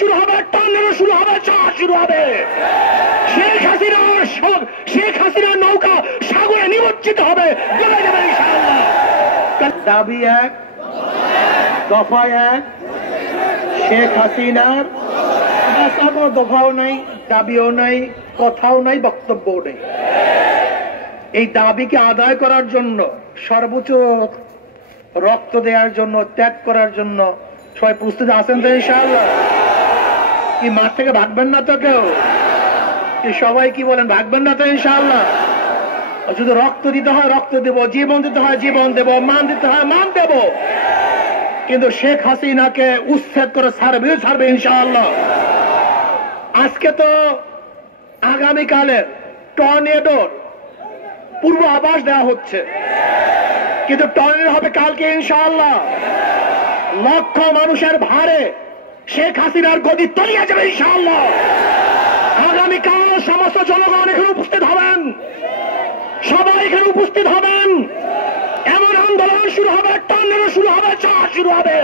শুরু হবে, টর্নেডো শুরু হবে, ঝড় শুরু হবে। শেখ হাসিনার নৌকা সাগরে নিমজ্জিত হবে, ডুবে যাবে ইনশাআল্লাহ। দাবি এক, দফা এক, শেখ হাসিনার কোনো দফাও নাই, দাবিও নাই, কথাও নাই, বক্তব্যও নেই। এই দাবিকে আদায় করার জন্য, সর্বোচ্চ রক্ত দেওয়ার জন্য, ত্যাগ করার জন্য সবাই প্রস্তুত আছেন তো ইনশাআল্লাহ? কি মাঠ থেকে ভাগবেন না তো কেউ? সবাই কি বলেন, ভাগবেন না তো ইনশাআল্লাহ? যদি রক্ত দিতে হয় রক্ত দেব, জীবন দিতে হয় জীবন দেব, মান দিতে হয় মান দেব, কিন্তু শেখ হাসিনাকে উচ্ছেদ করে ছাড়বে ইনশাআল্লাহ। আজকে তো আগামীকালের টর্নেডোর পূর্ব আভাস দেওয়া হচ্ছে, কিন্তু টর্নেডো হবে কালকে ইনশাআল্লাহ। লক্ষ মানুষের ভারে শেখ হাসিনার গদি তলিয়ে যাবে ইনশাআল্লাহ। আগামীকাল সমস্ত জনগণ এখানে উপস্থিত হবেন, সবাই এখানে উপস্থিত হবেন। এমন আন্দোলন শুরু হবে, টর্নেডো শুরু হবে, ঝড় শুরু হবে।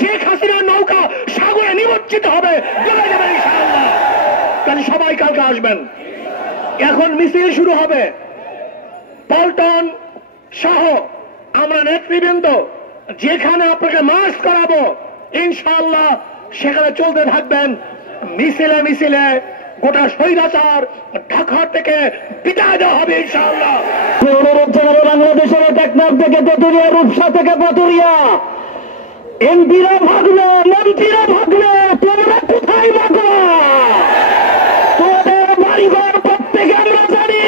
শেখ হাসিনার নৌকা সাগরে নিমজ্জিত হবে, ডুবে যাবে ইনশাআল্লাহ। কাজে সবাই কালকে আসবেন। এখন মিছিল শুরু হবে, পল্টন সহ আমরা নেতৃবৃন্দ যেখানে আপনাকে মার্চ করাবো ইনশাআল্লাহ সেখানে চলতে থাকবেন। মিছিলে মিছিলে গোটা স্বৈরাচার ঢাকা থেকে বিদায় দেওয়া হবে ইনশাআল্লাহ। বাংলাদেশের টেকনাফ থেকে তেতুরিয়া, রূপসা থেকে পাতুরিয়া, এমপিরা ভাগলো, মন্ত্রীরা ভাগলো, তোমরা কোথায় ভাগলো? তোদের বাড়িঘর প্রত্যেকে আমরা জানি।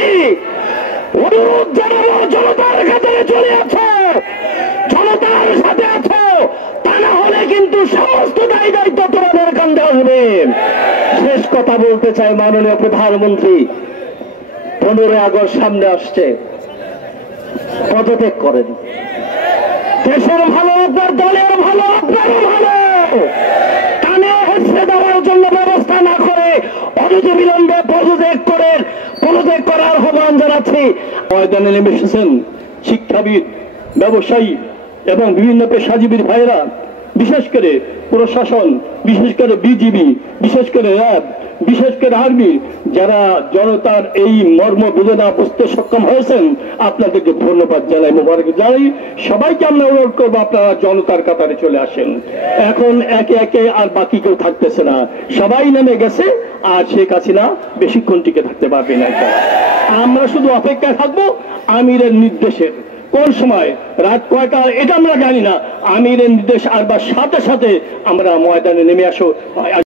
অনুরোধ জানাবো, জনতার কাতারে চলে আছো, জনতার সাথে আছো, তা না হলে কিন্তু সমস্ত দায় দায়িত্ব তোমাদের কাঁধে আসবে। শেষ কথা বলতে চাই, মাননীয় প্রধানমন্ত্রী 15 আগস্ট সামনে আসছে, পদত্যাগ করেন। দেশের ভালো, আপনার দলের ভালো, আপনারও ভালো, কানে হচ্ছে দেওয়ার জন্য ব্যবস্থা না করে অযথা বিলম্বে পদত্যাগ করার আহ্বান জানাচ্ছি। ময়দানে নেমে এসেছেন শিক্ষাবিদ, ব্যবসায়ী এবং বিভিন্ন পেশাজীবীর ভাইরা, বিশেষ করে প্রশাসন, বিশেষ করে বিজিবি, বিশেষ করে র্যাব, বিশেষ করে আর্মি, যারা জনতার এই মর্ম বেদনা বুঝতে সক্ষম হয়েছেন, আপনাদেরকে ধন্যবাদ জানাই, মোবারক জানাই। সবাইকে আমরা অনুরোধ করবো, আপনারা জনতার কাতারে চলে আসেন। এখন একে একে আর বাকি কেউ থাকতেছে না, সবাই নেমে গেছে, আর শেখ হাসিনা বেশিক্ষণ টিকে থাকতে পারবে না। আমরা শুধু অপেক্ষায় থাকবো আমিরের নির্দেশের। কোন সময়, রাত কয়টা এটা আমরা জানি না, আমিরের নির্দেশ আসবার সাথে সাথে আমরা ময়দানে নেমে আসো।